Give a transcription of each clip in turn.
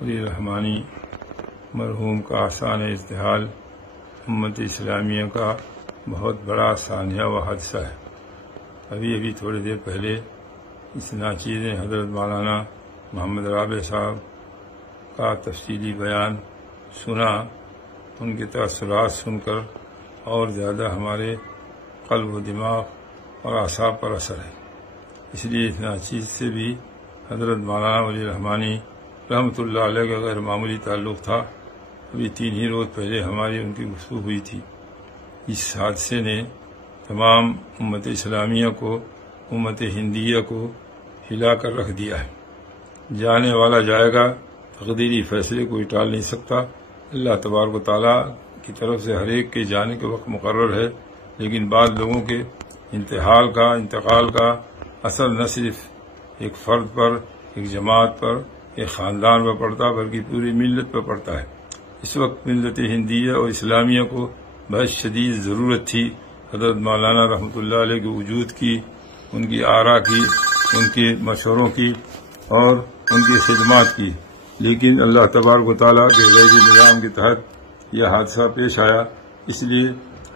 ولی رحمانی مرحوم کا آسان ارتحال امت اسلامیہ کا بہت بڑا سانحہ و حادثہ ہے۔ ابھی تھوڑی دیر پہلے اس ناچیز نے حضرت مولانا محمد رابع صاحب کا تفصیلی بیان سنا۔ ان کے تاثرات سن کر اور زیادہ ہمارے قلب و دماغ اور اعصاب پر اثر ہے۔ اس لیے اس ناچیز سے بھی حضرت مولانا ولی رحمانی رحمۃ اللہ علیہ کا غیر معمولی تعلق تھا۔ ابھی 3 ہی روز پہلے ہماری ان کی گفتگو ہوئی تھی۔ اس حادثے نے تمام امت اسلامیہ کو، امت ہندیہ کو ہلا کر رکھ دیا ہے۔ جانے والا جائے گا، تقدیری فیصلے کوئی ٹال نہیں سکتا۔ اللہ تبارک و تعالیٰ کی طرف سے ہر ایک کے جانے کے وقت مقرر ہے، لیکن بعض لوگوں کے انتقال کا اثر نہ صرف ایک فرد پر، ایک جماعت پر، ایک خاندان پر پڑتا بلکہ پوری ملت پر پڑتا ہے۔ اس وقت ملت ہندیہ اور اسلامیہ کو بہت شدید ضرورت تھی حضرت مولانا رحمۃ اللہ علیہ کے وجود کی، ان کی آراء کی، ان کے مشوروں کی اور ان کی خدمات کی، لیکن اللہ تبارک و تعالیٰ کے غیبی نظام کے تحت یہ حادثہ پیش آیا۔ اس لیے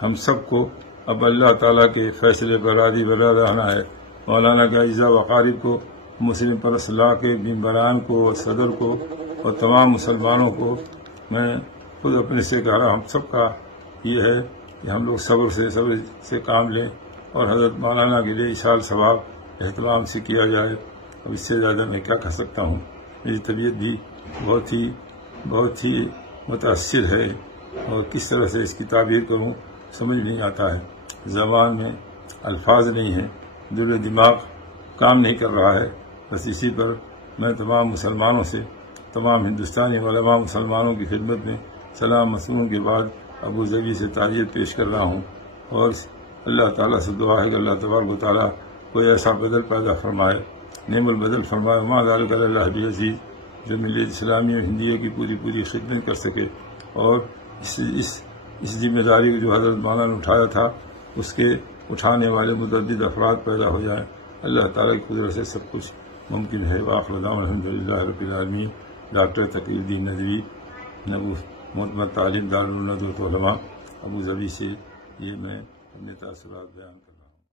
ہم سب کو اب اللہ تعالیٰ کے فیصلے پر راضی رہنا ہے۔ مولانا کا اعزا و اقارب کو، مسلم پرسلاح کے ممبران کو اور صدر کو اور تمام مسلمانوں کو میں خود اپنے سے کہہ رہا ہوں، ہم سب کا یہ ہے کہ ہم لوگ صبر سے کام لیں اور حضرت مولانا کے لیے اشال ثواب اہتمام سے کیا جائے۔ اب اس سے زیادہ میں کیا کہہ سکتا ہوں؟ میری طبیعت بھی بہت ہی متاثر ہے اور کس طرح سے اس کی تعبیر کروں سمجھ نہیں آتا ہے۔ زبان میں الفاظ نہیں ہیں، دل و دماغ کام نہیں کر رہا ہے۔ بس اسی پر میں تمام مسلمانوں سے، تمام ہندوستانی علماء مسلمانوں کی خدمت میں سلام مسنون کے بعد ابو ظبی سے تعزیت پیش کر رہا ہوں، اور اللہ تعالیٰ سے دعا ہے کہ اللہ تبارک و تعالیٰ کوئی ایسا بدل پیدا فرمائے، نعم البدل فرمائے، ما ذالک علی اللہ بعزیز، جو ملت اسلامی اور ہندیہ کی پوری خدمت کر سکے، اور اس ذمہ داری کو جو حضرت مولانا نے اٹھایا تھا اس کے اٹھانے والے متعدد افراد پیدا ہو جائیں۔ اللہ تعالیٰ کی قدرت سے سب کچھ ممکن ہے۔ وآخر دعوانا الحمدللہ رب العالمین۔ ڈاکٹر تقی الدین ندوی، معتمد تعلیم دارالندوۃ علماء، ابو ظبی سے یہ میں اپنے تاثرات بیان کرتا ہوں۔